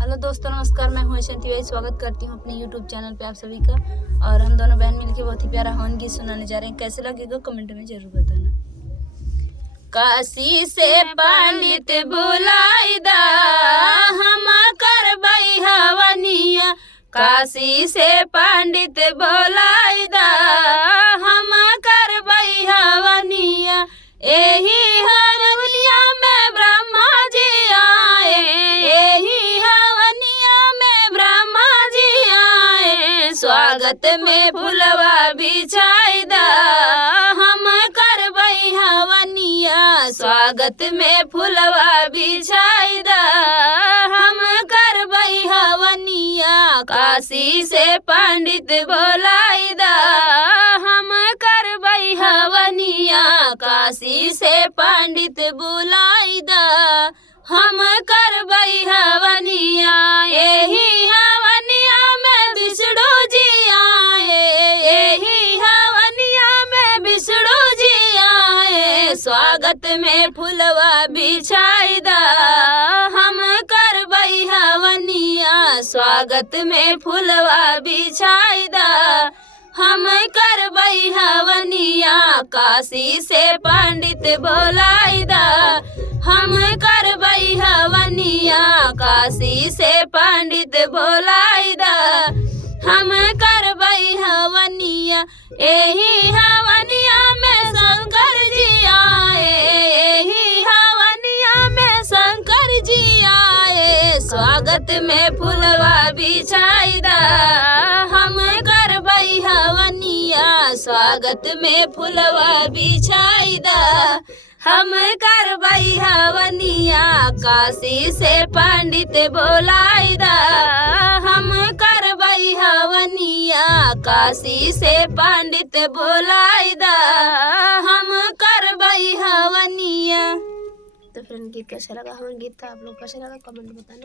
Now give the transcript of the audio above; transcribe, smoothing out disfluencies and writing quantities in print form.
Hello दोस्तों, नमस्कार। मैं हूँ ऐश्वर्या तिवारी। स्वागत करती हूँ अपने यूट्यूब चैनल पे आप सभी का। और हम दोनों बहन मिलकर बहुत ही प्यारा हवन गीत सुनाने जा रहे हैं। कैसे लगेगा कमेंट में जरूर बताना। काशी से पंडित बुलाइदा हम करबै हवनिया, काशी से पंडित बुलाइदा हम करबै हवनिया। एही हवनिया में ब्रह्मा जी आए, एही हवनिया में ब्रह्मा जी आए। स्वागत में फुलवा बिछाइदा हम करबै हवनिया, स्वागत में फुलवा बिछाइदा हम करबै हवनिया। काशी से पंडित बुलाइदा हम करबै हवनिया, काशी से पंडित बुलाइदा हम करबै हवनिया। एही हवनिया में विष्णु जी आए, एही हवनिया में विष्णु जी आए। स्वागत में फुलवा बिछाइदा हम करबै हवनिया, स्वागत में फुलवा बिछाइदा हम करबै हवनिया। काशी से पंडित बुलाइदा हम करबै हवनिया, काशी से पंडित बुलाइदा हम करबै हवनिया। एही हवनिया में शंकर जी आए, एही हवनिया में शंकर जी आए। स्वागत में फुलवा बिछाइदा हम करबै हवनिया, स्वागत में फुलवा बिछाइदा हम करबै हवनिया। काशी से पंडित बुलाइदा हम करबै हवनिया, काशी से पंडित बुलाइदा हम करबै हवनिया। तो फ्रेंड, गीत कैसा लगा? हमारा गीत का आप लोग कैसा लगा कमेंट बताना।